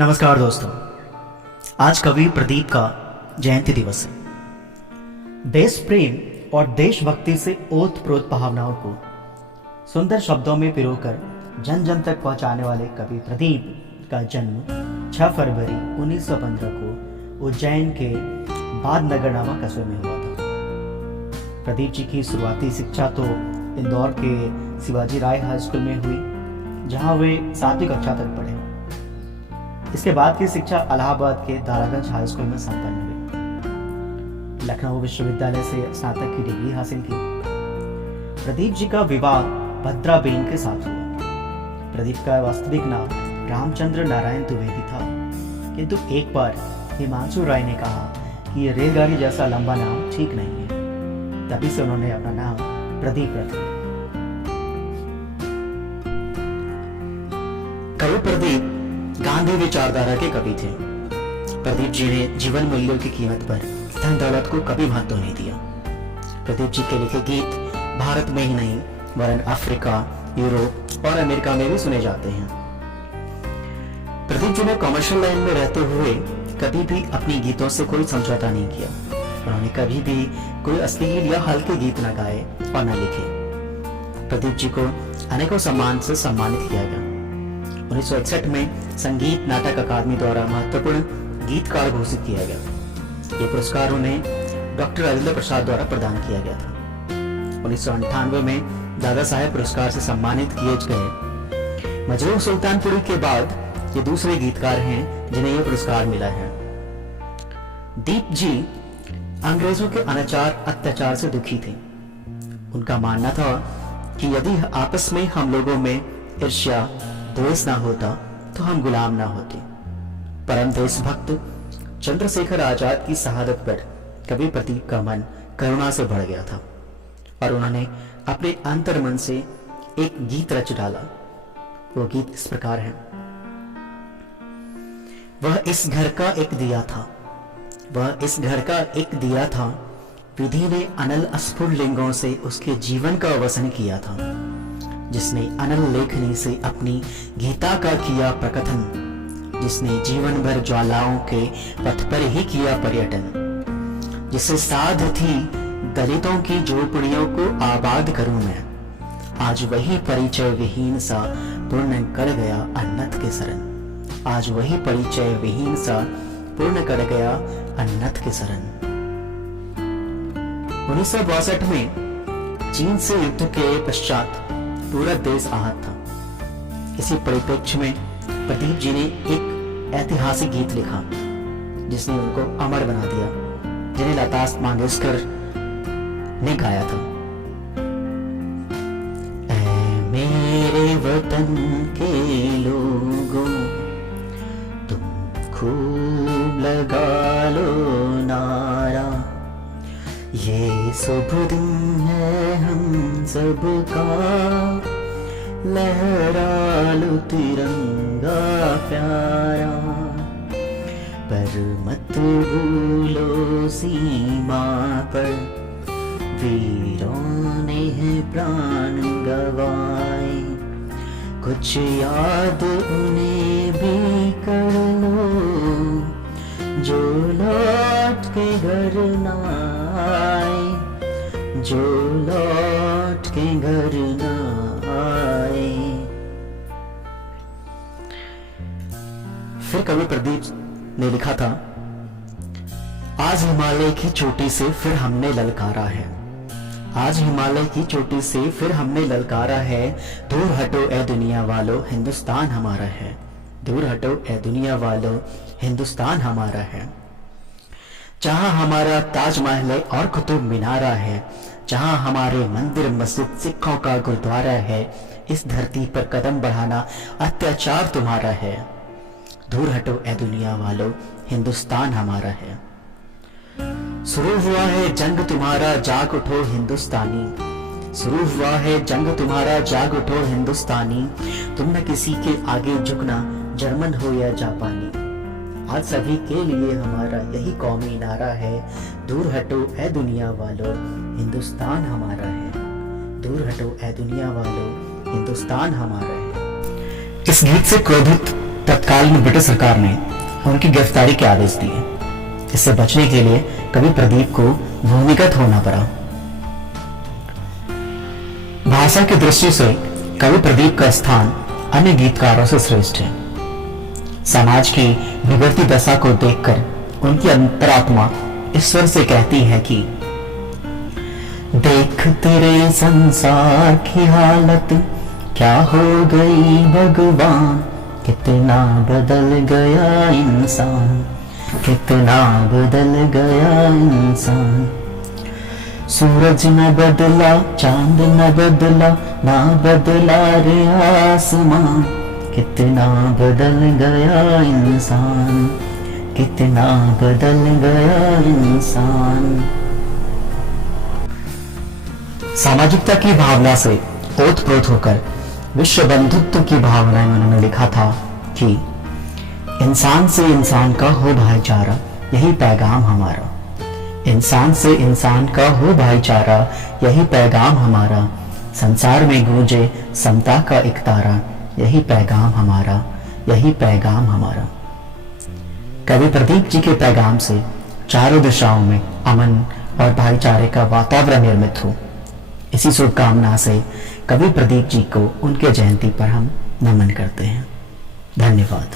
नमस्कार दोस्तों, आज कवि प्रदीप का जयंती दिवस है। देश प्रेम और देशभक्ति से ओतप्रोत भावनाओं को सुंदर शब्दों में पिरोकर जन जन तक पहुंचाने वाले कवि प्रदीप का जन्म 6 फरवरी 1915 को उज्जैन के बादनगर नामक कस्बे में हुआ था। प्रदीप जी की शुरुआती शिक्षा तो इंदौर के शिवाजी राय हाई स्कूल में हुई, जहां वे 7वीं कक्षा तक पढ़े। इसके बाद की शिक्षा इलाहाबाद के दारागंज हाई स्कूल में संपन्न हुई। लखनऊ विश्वविद्यालय से स्नातक की डिग्री हासिल की। प्रदीप जी का विवाह भद्राबेन के साथ हुआ। प्रदीप का वास्तविक नाम रामचंद्र नारायण द्विवेदी था, किंतु एक बार हिमांशु राय ने कहा कि ये रेलगाड़ी जैसा लंबा नाम ठीक नहीं है। तभी से उन्होंने अपना नाम प्रदीप रख लिया। कवि प्रदीप गांधी विचारधारा के कवि थे। प्रदीप जी ने जीवन मूल्यों की कीमत पर धन दौलत को कभी महत्व नहीं दिया। प्रदीप जी के लिखे गीत भारत में ही नहीं वरन अफ्रीका, यूरोप और अमेरिका में भी सुने जाते हैं। प्रदीप जी ने कमर्शियल लाइन में रहते हुए कभी भी अपनी गीतों से कोई समझौता नहीं किया। उन्होंने कभी भी कोई अश्लील या हल्के गीत न गाए और न लिखे। प्रदीप जी को अनेकों सम्मान से सम्मानित किया गया। 1961 में संगीत नाटक अकादमी द्वारा महत्वपूर्ण गीतकार घोषित किया गया। ये पुरस्कार उन्हें डॉक्टर राजेंद्र प्रसाद द्वारा प्रदान किया गया था। 1998 में दादा साहेब पुरस्कार से सम्मानित किए गए मजरूह सुल्तानपुरी के बाद ये दूसरे गीतकार हैं जिन्हें यह पुरस्कार मिला है। दीप जी अंग्रेजों के अत्याचार से दुखी थे। उनका मानना था कि यदि आपस में हम लोगों में ईर्ष्या द्वेष ना होता तो हम गुलाम ना होते। परम देशभक्त चंद्रशेखर आजाद की शहादत पर कवि प्रदीप का मन करुणा से भर गया था और उन्होंने अपने अंतर्मन से एक गीत रच डाला। वो गीत इस प्रकार है। वह इस घर का एक दिया था, वह इस घर का एक दिया था, विधि ने अनल स्फुलिंगों से उसके जीवन का वसन किया था। जिसने अनल लेखनी से अपनी गीता का किया प्रकथन, जिसने जीवन भर ज्वालाओं के पथ पर ही किया पर्यटन, जिसे साध थी दलितों की झोपड़ियों को आबाद करूं मैं, आज वही परिचय विहीन सा पूर्ण कर गया अन्नत के शरण। आज वही परिचय विहीन सा पूर्ण कर गया अन्नत के शरण। 1962 में चीन से युद्ध के पश्चात पूरा देश आहत था। इसी परिप्रेक्ष्य में प्रदीप जी ने एक ऐतिहासिक गीत लिखा जिसने उनको अमर बना दिया, जिन्हें लता मंगेशकर ने गाया था। ऐ मेरे वतन के लोगों, तुम खूब लगा लो नारा, ये शुभ दिन है हम सबका, लहरा लो तिरंगा प्यारा, पर मत भूलो सीमा पर वीरों ने है प्राण गवाए, कुछ याद उन्हें भी कर लो जो लौट के घर ना आए, जो लौट के घर ना आए। फिर कवि प्रदीप ने लिखा था, आज हिमालय की चोटी से फिर हमने ललकारा है, आज हिमालय की चोटी से फिर हमने ललकारा है, दूर हटो ए दुनिया वालों हिंदुस्तान हमारा है, दूर हटो ए दुनिया वालों हिंदुस्तान हमारा है। जहां हमारा ताजमहल और कुतुब मीनारा है, जहां हमारे मंदिर मस्जिद सिखों का गुरुद्वारा है, इस धरती पर कदम बढ़ाना अत्याचार तुम्हारा है, दूर हटो ए दुनिया वालों हिंदुस्तान हमारा है। शुरू हुआ है जंग तुम्हारा जाग उठो हिंदुस्तानी, शुरू हुआ है जंग तुम्हारा जाग उठो हिंदुस्तानी, तुम न किसी के आगे झुकना जर्मन हो या जापानी, आज सभी के लिए हमारा यही कौमी नारा है, दूर हटो ए दुनिया वालों हिंदुस्तान हमारा है, दूर हटो ए दुनिया वालों हिंदुस्तान हमारा है। इस गीत से क्रोधित तत्कालीन ब्रिटिश सरकार ने उनकी गिरफ्तारी के आदेश दिए। इससे बचने के लिए कवि प्रदीप को भूमिगत होना पड़ा। भाषा की दृष्टि से कवि प्रदीप का स्थान अन्य गीतकारों से श्रेष्ठ है। समाज की बिगड़ती दशा को देखकर उनकी अंतरात्मा ईश्वर से कहती है कि देख तेरे संसार की हालत क्या हो गई भगवान, कितना बदल गया इंसान, कितना बदल गया इंसान। सूरज न बदला, चांद न बदला, ना बदला रे आसमान, कितना बदल गया इंसान, कितना बदल गया इंसान। सामाजिकता की भावना से ओतप्रोत होकर विश्व बंधुत्व की भावना में उन्होंने लिखा था कि इंसान से इंसान का हो भाईचारा, यही पैगाम हमारा। इंसान से इंसान का हो भाईचारा, यही पैगाम हमारा। संसार में गूंजे समता का एक तारा, यही पैगाम हमारा, यही पैगाम हमारा। कवि प्रदीप जी के पैगाम से चारों दिशाओं में अमन और भाईचारे का वातावरण निर्मित हो, इसी शुभकामना से कवि प्रदीप जी को उनके जयंती पर हम नमन करते हैं। धन्यवाद।